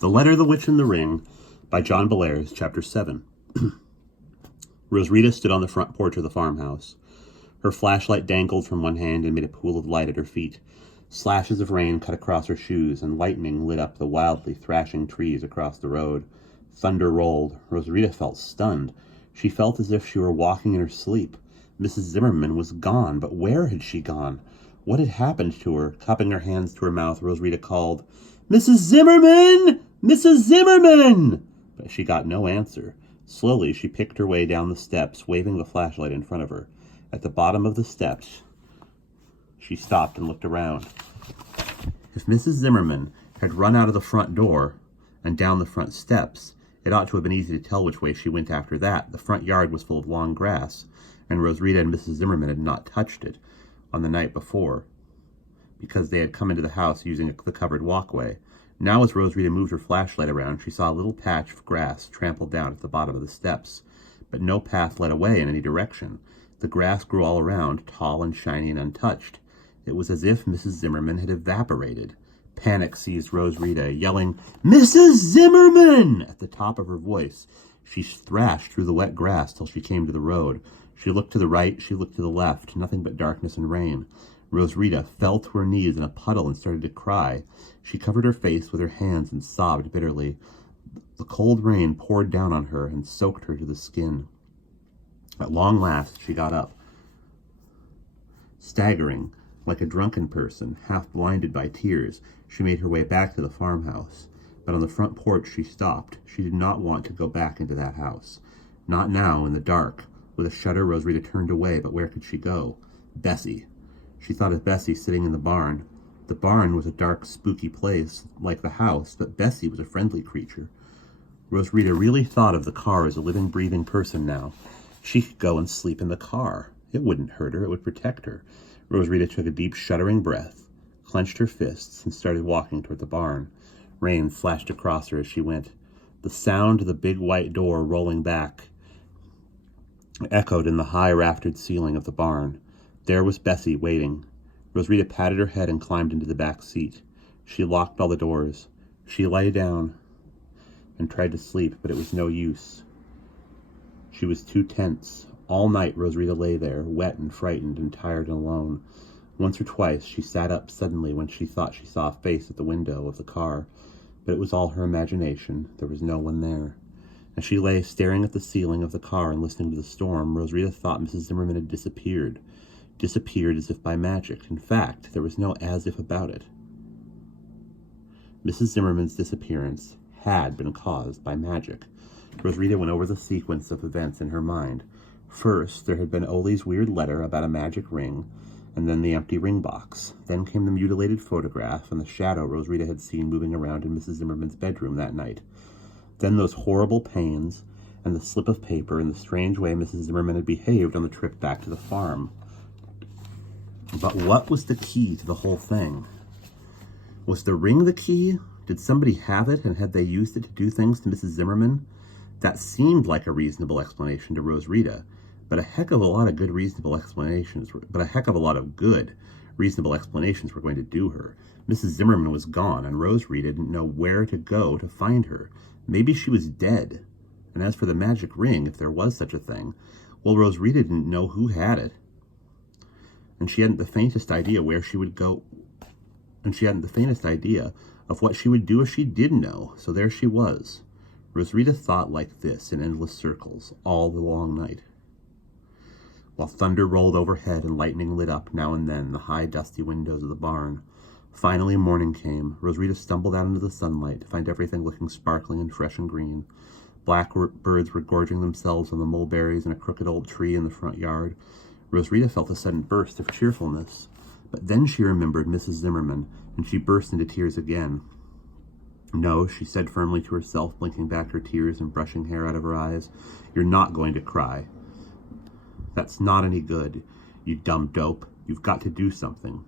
The Letter, the Witch, and the Ring by John Bellairs, Chapter 7. Rosrita stood on the front porch of the farmhouse. Her flashlight dangled from one hand and made a pool of light at her feet. Slashes of rain cut across her shoes, and lightning lit up the wildly thrashing trees across the road. Thunder rolled. Rosrita felt stunned. She felt as if she were walking in her sleep. Mrs. Zimmerman was gone, but where had she gone? What had happened to her? Cupping her hands to her mouth, Rosrita called, "Mrs. Zimmerman! Mrs. Zimmerman!" But she got no answer. Slowly, she picked her way down the steps, waving the flashlight in front of her. At the bottom of the steps, she stopped and looked around. If Mrs. Zimmerman had run out of the front door and down the front steps, it ought to have been easy to tell which way she went after that. The front yard was full of long grass, and Rosrita and Mrs. Zimmerman had not touched it on the night before, because they had come into the house using the covered walkway. Now, as Rosrita moved her flashlight around, she saw a little patch of grass trampled down at the bottom of the steps, but no path led away in any direction. The grass grew all around, tall and shiny and untouched. It was as if Mrs. Zimmerman had evaporated. Panic seized Rosrita, yelling, "Mrs. Zimmerman!" at the top of her voice. She thrashed through the wet grass till she came to the road. She looked to the right, she looked to the left, nothing but darkness and rain. Rosrita fell to her knees in a puddle and started to cry. She covered her face with her hands and sobbed bitterly. The cold rain poured down on her and soaked her to the skin. At long last, she got up. Staggering, like a drunken person, half blinded by tears, she made her way back to the farmhouse. But on the front porch she stopped. She did not want to go back into that house. Not now, in the dark. With a shudder, Rosrita turned away, but where could she go? Bessie. She thought of Bessie sitting in the barn. The barn was a dark, spooky place, like the house, but Bessie was a friendly creature. Rosrita really thought of the car as a living, breathing person now. She could go and sleep in the car. It wouldn't hurt her. It would protect her. Rosrita took a deep, shuddering breath, clenched her fists, and started walking toward the barn. Rain flashed across her as she went. The sound of the big white door rolling back echoed in the high raftered ceiling of the barn. There was Bessie, waiting. Rosrita patted her head and climbed into the back seat. She locked all the doors. She lay down and tried to sleep, but it was no use. She was too tense. All night Rosrita lay there, wet and frightened and tired and alone. Once or twice she sat up suddenly when she thought she saw a face at the window of the car, but it was all her imagination. There was no one there. As she lay staring at the ceiling of the car and listening to the storm, Rosrita thought Mrs. Zimmerman had disappeared. Disappeared as if by magic. In fact, there was no as if about it. Mrs. Zimmerman's disappearance had been caused by magic. Rosrita went over the sequence of events in her mind. First, there had been Ole's weird letter about a magic ring, and then the empty ring box. Then came the mutilated photograph and the shadow Rosrita had seen moving around in Mrs. Zimmerman's bedroom that night. Then those horrible pains, and the slip of paper, and the strange way Mrs. Zimmerman had behaved on the trip back to the farm. But what was the key to the whole thing? Was the ring the key? Did somebody have it, and had they used it to do things to Mrs. Zimmerman? That seemed like a reasonable explanation to Rosrita, but a heck of a lot of good reasonable explanations were going to do her. Mrs. Zimmerman was gone, and Rosrita didn't know where to go to find her. Maybe she was dead. And as for the magic ring, if there was such a thing, well, Rosrita didn't know who had it. And she hadn't the faintest idea where she would go. And she hadn't the faintest idea of what she would do if she did know. So there she was. Rosrita thought like this in endless circles all the long night, while thunder rolled overhead and lightning lit up now and then the high, dusty windows of the barn. Finally, morning came. Rosrita stumbled out into the sunlight to find everything looking sparkling and fresh and green. Blackbirds were gorging themselves on the mulberries in a crooked old tree in the front yard. Rosrita felt a sudden burst of cheerfulness, but then she remembered Mrs. Zimmerman, and she burst into tears again. "No," she said firmly to herself, blinking back her tears and brushing hair out of her eyes. "You're not going to cry. That's not any good. You dumb dope. You've got to do something."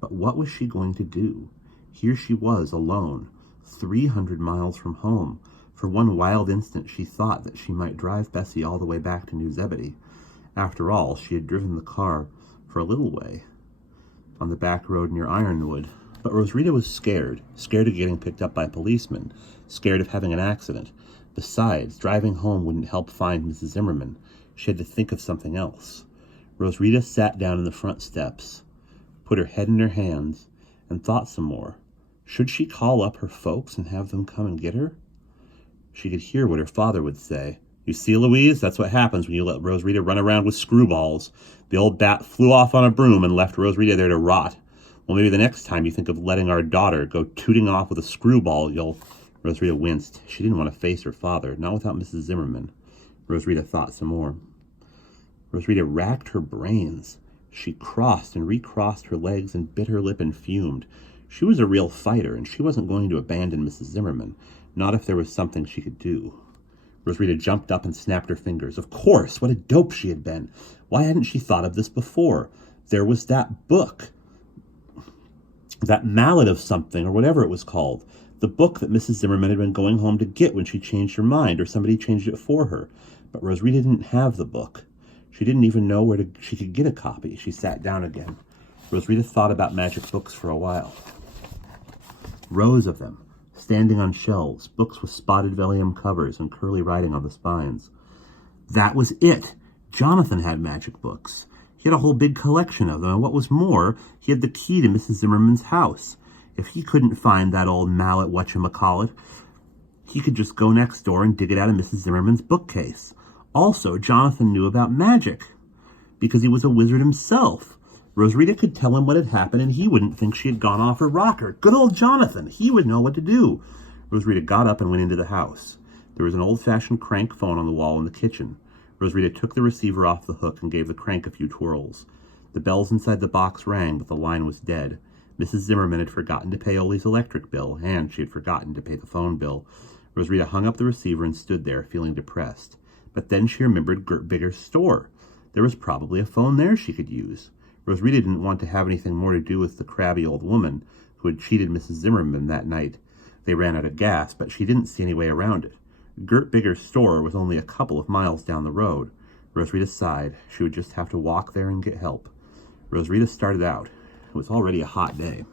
But what was she going to do? Here she was, alone, 300 miles from home. For one wild instant she thought that she might drive Bessie all the way back to New Zebedee. After all, she had driven the car for a little way on the back road near Ironwood, But Rosarita was scared of getting picked up by policemen, scared of having an accident. Besides, driving home wouldn't help find Mrs. Zimmerman. She had to think of something else. Rosarita sat down on the front steps, put her head in her hands, and thought some more. Should she call up her folks and have them come and get her? She could hear what her father would say. You see, Louise, that's what happens when you let Rosarita run around with screwballs. The old bat flew off on a broom and left Rosarita there to rot. Well, maybe the next time you think of letting our daughter go tooting off with a screwball, you'll... Rosarita winced. She didn't want to face her father, not without Mrs. Zimmerman. Rosarita thought some more. Rosarita racked her brains. She crossed and recrossed her legs and bit her lip and fumed. She was a real fighter, and she wasn't going to abandon Mrs. Zimmerman, not if there was something she could do. Rosarita jumped up and snapped her fingers. Of course! What a dope she had been! Why hadn't she thought of this before? There was that book. That mallet of something, or whatever it was called. The book that Mrs. Zimmerman had been going home to get when she changed her mind, or somebody changed it for her. But Rosarita didn't have the book. She didn't even know where she could get a copy. She sat down again. Rosarita thought about magic books for a while. Rows of them, standing on shelves, books with spotted vellum covers and curly writing on the spines. That was it. Jonathan had magic books. He had a whole big collection of them, and what was more, he had the key to Mrs. Zimmerman's house. If he couldn't find that old mallet whatchamacallit, he could just go next door and dig it out of Mrs. Zimmerman's bookcase. Also, Jonathan knew about magic, because he was a wizard himself. Rosarita could tell him what had happened, and he wouldn't think she had gone off her rocker. Good old Jonathan! He would know what to do. Rosarita got up and went into the house. There was an old-fashioned crank phone on the wall in the kitchen. Rosarita took the receiver off the hook and gave the crank a few twirls. The bells inside the box rang, but the line was dead. Mrs. Zimmerman had forgotten to pay Ole's electric bill, and she had forgotten to pay the phone bill. Rosarita hung up the receiver and stood there, feeling depressed. But then she remembered Gert Bigger's store. There was probably a phone there she could use. Rosarita didn't want to have anything more to do with the crabby old woman who had cheated Mrs. Zimmerman that night. They ran out of gas, but she didn't see any way around it. Gert Bigger's store was only a couple of miles down the road. Rosarita sighed. She would just have to walk there and get help. Rosarita started out. It was already a hot day.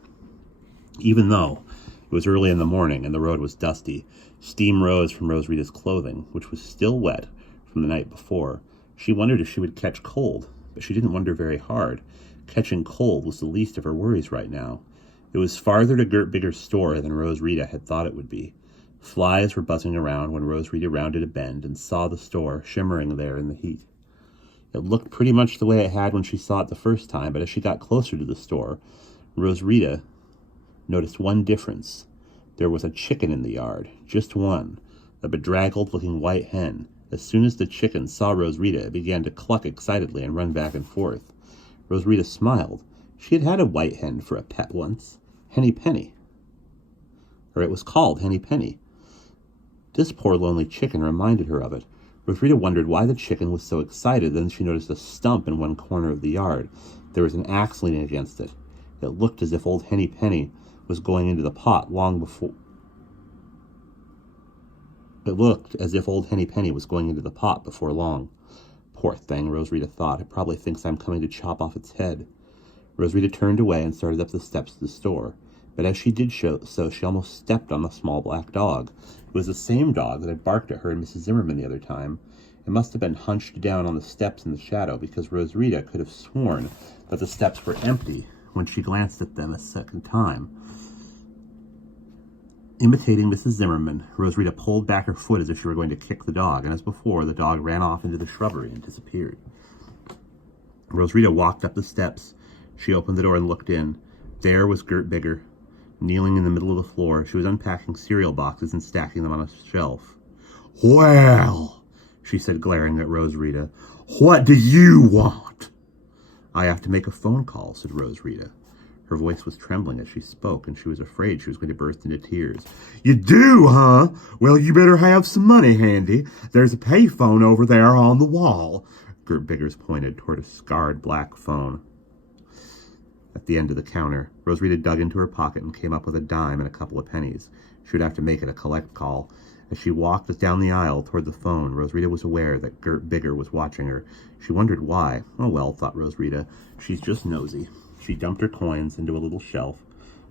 Even though it was early in the morning and the road was dusty, steam rose from Rosarita's clothing, which was still wet from the night before. She wondered if she would catch cold, but she didn't wonder very hard. Catching cold was the least of her worries right now. It was farther to Gert Bigger's store than Rosarita had thought it would be. Flies were buzzing around when Rosarita rounded a bend and saw the store shimmering there in the heat. It looked pretty much the way it had when she saw it the first time, but as she got closer to the store, Rosarita noticed one difference. There was a chicken in the yard, just one, a bedraggled-looking white hen. As soon as the chicken saw Rosarita, it began to cluck excitedly and run back and forth. Rosarita smiled. She had had a white hen for a pet once, Henny Penny. Or it was called Henny Penny. This poor lonely chicken reminded her of it. Rosarita wondered why the chicken was so excited. Then she noticed a stump in one corner of the yard. There was an axe leaning against it. It looked as if old Henny Penny was going into the pot long before... It looked as if old Henny Penny was going into the pot before long. Poor thing, Rosarita thought. It probably thinks I'm coming to chop off its head. Rosarita turned away and started up the steps of the store. But as she did so, she almost stepped on the small black dog. It was the same dog that had barked at her and Mrs. Zimmerman the other time. It must have been hunched down on the steps in the shadow, because Rosarita could have sworn that the steps were empty when she glanced at them a second time. Imitating Mrs. Zimmerman, Rosarita pulled back her foot as if she were going to kick the dog, and as before, the dog ran off into the shrubbery and disappeared. Rosarita walked up the steps. She opened the door and looked in. There was Gert Bigger, kneeling in the middle of the floor. She was unpacking cereal boxes and stacking them on a shelf. "Well," she said, glaring at Rosarita, "what do you want?" "I have to make a phone call," said Rosarita. Her voice was trembling as she spoke, and she was afraid she was going to burst into tears. "You do, huh? Well, you better have some money handy. There's a payphone over there on the wall." Gert Biggers pointed toward a scarred black phone at the end of the counter. Rosarita dug into her pocket and came up with a dime and a couple of pennies. She would have to make it a collect call. As she walked down the aisle toward the phone, Rosarita was aware that Gert Bigger was watching her. She wondered why. Oh well, thought Rosarita, she's just nosy. She dumped her coins into a little shelf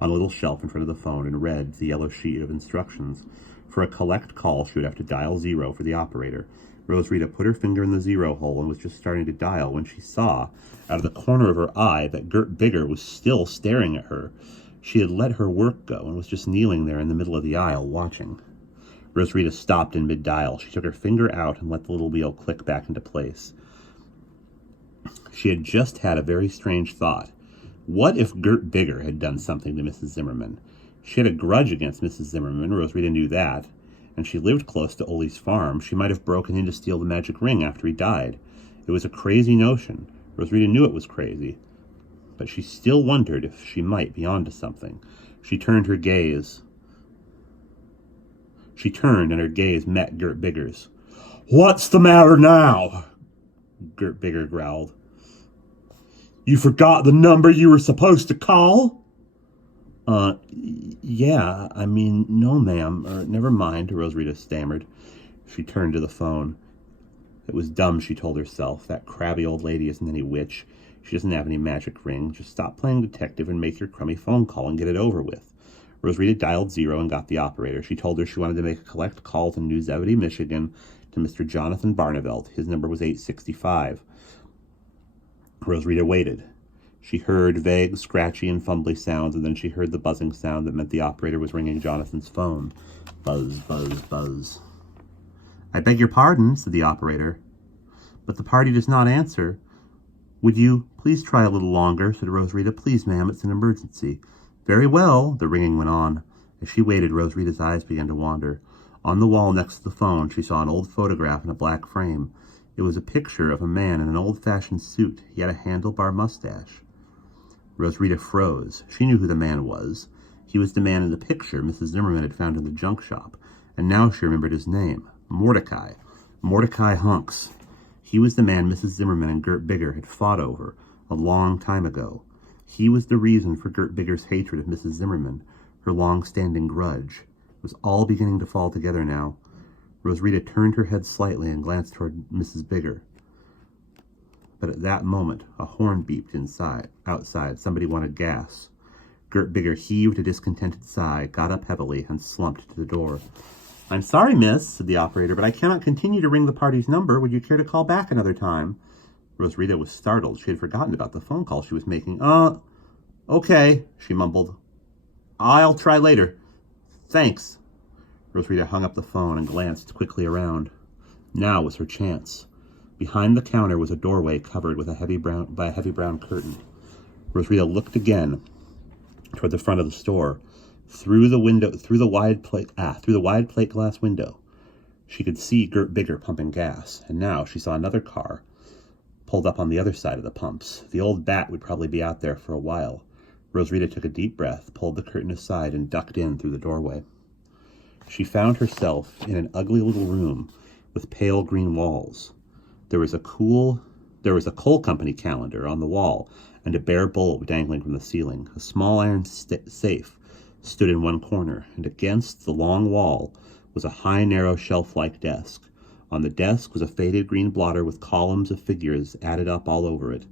on a little shelf in front of the phone and read the yellow sheet of instructions. For a collect call, she would have to dial 0 for the operator. Rosarita put her finger in the 0 hole and was just starting to dial when she saw, out of the corner of her eye, that Gert Bigger was still staring at her. She had let her work go and was just kneeling there in the middle of the aisle, watching. Rosarita stopped in mid-dial. She took her finger out and let the little wheel click back into place. She had just had a very strange thought. What if Gert Bigger had done something to Mrs. Zimmerman? She had a grudge against Mrs. Zimmerman, Rosarita knew that, and she lived close to Ole's farm. She might have broken in to steal the magic ring after he died. It was a crazy notion. Rosarita knew it was crazy, but she still wondered if she might be onto something. She turned, and her gaze met Gert Bigger's. "What's the matter now?" Gert Bigger growled. "You forgot the number you were supposed to call?" Yeah, no, ma'am, or never mind," Rosarita stammered. She turned to the phone. It was dumb, she told herself. That crabby old lady isn't any witch. She doesn't have any magic ring. Just stop playing detective and make your crummy phone call and get it over with. Rosarita dialed 0 and got the operator. She told her she wanted to make a collect call to New Zebedee, Michigan, to Mr. Jonathan Barnevelt. His number was 865. Rosarita waited. She heard vague, scratchy, and fumbly sounds, and then she heard the buzzing sound that meant the operator was ringing Jonathan's phone. Buzz, buzz, buzz. "I beg your pardon," said the operator, "but the party does not answer." "Would you please try a little longer?" said Rosarita. "Please, ma'am, it's an emergency." "Very well," the ringing went on. As she waited, Rosarita's eyes began to wander. On the wall next to the phone, she saw an old photograph in a black frame. It was a picture of a man in an old-fashioned suit. He had a handlebar mustache. Rosarita froze. She knew who the man was. He was the man in the picture Mrs. Zimmerman had found in the junk shop, and now she remembered his name. Mordecai. Mordecai Hunks. He was the man Mrs. Zimmerman and Gert Bigger had fought over a long time ago. He was the reason for Gert Bigger's hatred of Mrs. Zimmerman, her long-standing grudge. It was all beginning to fall together now. Rosarita turned her head slightly and glanced toward Mrs. Bigger. But at that moment, a horn beeped outside. Somebody wanted gas. Gert Bigger heaved a discontented sigh, got up heavily, and slumped to the door. "I'm sorry, miss," said the operator, "but I cannot continue to ring the party's number. Would you care to call back another time?" Rosarita was startled. She had forgotten about the phone call she was making. Okay," she mumbled. "I'll try later. Thanks." Rosarita hung up the phone and glanced quickly around. Now was her chance. Behind the counter was a doorway covered with a heavy brown curtain. Rosarita looked again toward the front of the store. Through the wide plate glass window, she could see Gert Bigger pumping gas, and now she saw another car pulled up on the other side of the pumps. The old bat would probably be out there for a while. Rosarita took a deep breath, pulled the curtain aside, and ducked in through the doorway. She found herself in an ugly little room with pale green walls. There was a coal company calendar on the wall and a bare bulb dangling from the ceiling. A small iron safe stood in one corner, and against the long wall was a high, narrow, shelf-like desk. On the desk was a faded green blotter with columns of figures added up all over it.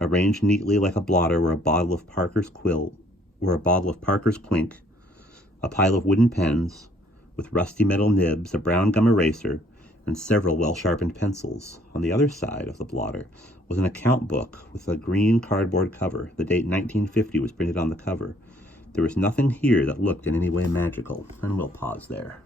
Arranged neatly like a blotter were a bottle of Parker's Quink, a pile of wooden pens with rusty metal nibs, a brown gum eraser, and several well-sharpened pencils. On the other side of the blotter was an account book with a green cardboard cover. The date 1950 was printed on the cover. There was nothing here that looked in any way magical, and we'll pause there.